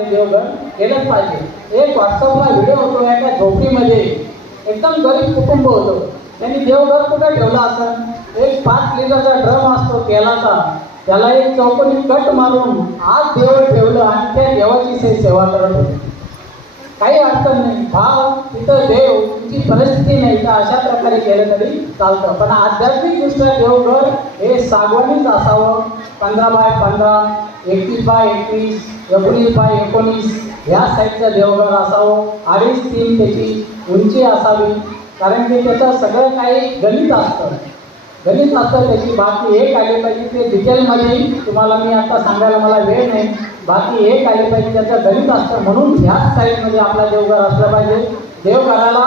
देवघर केलंच पाहिजे। एक व्हॉट्सअपला व्हिडिओ होतो एका झोपडीमध्ये, एकदम गरीब कुटुंब होतं, त्यांनी देवघर कुठे ठेवलं असं, एक 5 लिटरचा ड्रम असतो तेलाचा, त्याला एक चौकोनी कट मारून आज देव ठेवलं आणि त्या देवाची सेवा करत होते। काही अडचण नाही, भाव तिथं देव, तुमची परिस्थिती नाही तर अशा प्रकारे केलं तरी चालतं। पण आध्यात्मिक दृष्ट्या देवघर हे सागवानीच असावं, 15x15, 21x21, 19x19 ह्या साईजचं देवघर असावं, 2.5-3 त्याची उंची असावी, कारण की त्याचं सगळं काही गणित असतं त्याची। बाकी एक आले पाहिजे ते डिटेलमध्ये तुम्हाला मी आता सांगायला मला वेळ नाही, बाकी एक आले पाहिजे त्याचं गणित असतं, म्हणून ह्याच साईडमध्ये आपला देवघर असलं पाहिजे। देवघराला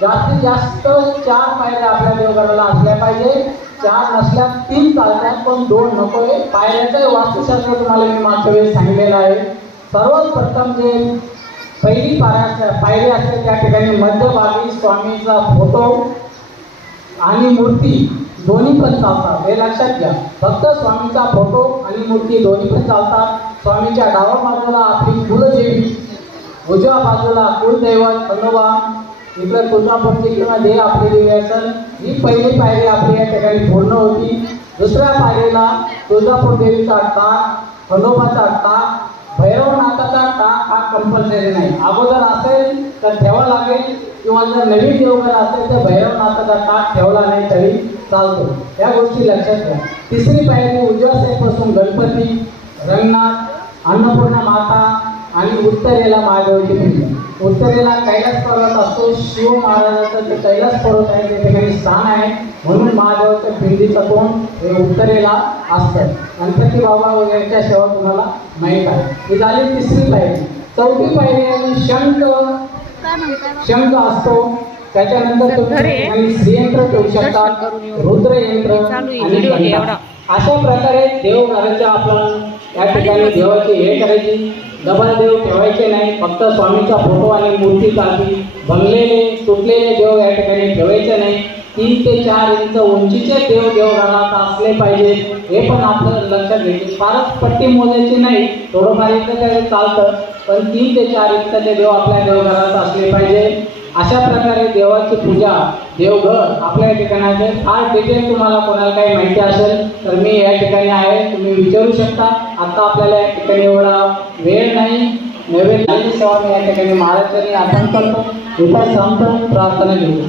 जास्तीत जास्त 4 पायऱ्या आपल्या देवघराला असल्या पाहिजे, 4 नसल्या 3 चालतात, पण 2 नको आहे। पायऱ्याचं वास्तुशास्त्र तुम्हाला मी मागच्या वेळेस सांगितलेलं आहे। सर्वात प्रथम जे पहिली पायरी असते त्या ठिकाणी मध्यभागी स्वामीचा फोटो आणि मूर्ती दोन्ही पण चालतात, हे लक्षात घ्या। फक्त स्वामीचा फोटो आणि मूर्ती दोन्ही पण चालतात। स्वामीच्या डाव्या बाजूला आपली कुलदेवी, उजव्या बाजूला कुलदैवत खंडोबा, इकडे तुळजापूरची किंवा देव आपली देवी असेल। ही पहिली पायरी आपली या ठिकाणी पूर्ण होती। दुसऱ्या पायरीला तुळजापूर देवीचा टाक, खंडोबाचा टाक, भैरवनाथाचा टाक हा कंपल्सरी नाही, अगोदर असेल तर ठेवा लागेल, किंवा जर नवीन देवघर असेल तर भैरवनाथाचा टाक ठेवला नाही तरी चालतो, या गोष्टी लक्षात घ्या। तिसरी पायरी उजव्या साईडपासून गणपती, रंगनाथ, अन्नपूर्णा माता आणि उत्तरेला महादेवाची पिंड। उत्तरेला कैलास पर्वत असतो, शिव महाराजाचं ते कैलास पर्वत आहे, त्या ठिकाणी स्थान आहे, म्हणून महादेवाच्या पिंडीचं तोंड हे उत्तरेला असतं। गणपती बाबा वगैरेच्या सेवा तुम्हाला माहीत आहे। ही झाली तिसरी पायरी। चौथी पायरी आहे शंख असतो, त्याच्यानंतर तुम्ही श्रीयंत्र ठेवू शकता, रुद्रयंत्र आणि घंटा। अशा प्रकारे देवघराच्या आपण या ठिकाणी देवाची हे करायची, डबल देव ठेवायचे नाही, फक्त स्वामीचा फोटो आणि मूर्ती चालती। भंगलेले तुटलेले देव या ठिकाणी ठेवायचे नाही। 3 ते 4 इंच उंचीचे देव देवघरात असले पाहिजे, हे पण आपल्याला लक्षात घ्यायचे। फारच पट्टी मोजायची नाही, थोडंफार इतकं तरी चालतं, पण 3 ते 4 इंचाचे देव आपल्या देवघरात असले पाहिजे। अशा प्रकारे देवाची पूजा, देवघर आपल्या ठिकाणाचे फार डिटेल तुम्हाला कोणाला काही माहिती असेल तर मी या ठिकाणी आहे, तुम्ही विचारू शकता। आता आपल्याला या ठिकाणी एवढा वेळ नाही, नैवेद्याची सेवा मी या ठिकाणी महाराजांनी आपण करतो, इथं संत प्रार्थना घेऊ।